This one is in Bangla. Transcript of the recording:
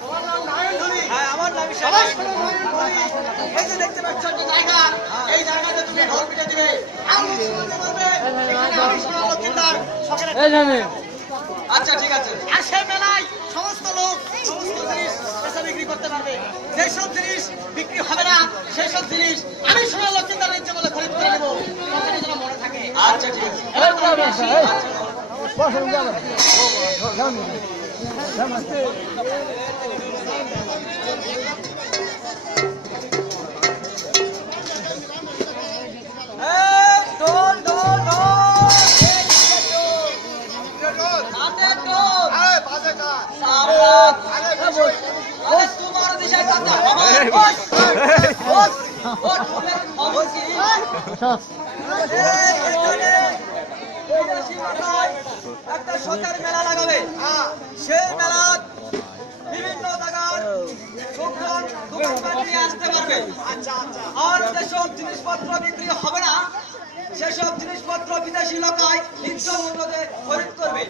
তোমার নাম নয়নধনী? হ্যাঁ, আমার নাম নয়নধনী। এই যে দেখতে পাচ্ছ একটা জায়গা, এই জায়গাতে তুমি ঢোল পিটে দিবে। আমি শুনতে বলবে, এখানে আমি সোনার লক্ষ্মীদার সকালে। আচ্ছা ঠিক আছে। আর সেই মেলায় সমস্ত লোক সমস্ত জিনিস বেচা বিক্রি করতে পারবে। যেসব জিনিস বিক্রি হবে না সেই সব জিনিস আমি সোনার লক্ষ্মীদার ইচ্ছে বলে খরিদ করে নেবো, কথাটা যেন মনে থাকে। আচ্ছা ঠিক আছে। একটা সরকার মেলা লাগাবে, সেই মেলা বিভিন্ন জায়গার দোকানপাট নিয়ে আসতে পারবে। আর যেসব জিনিসপত্র বিক্রি হবে না সেসব জিনিসপত্র বিদেশি লোকায় নিত্য মূল্যতে খরিদ করবে।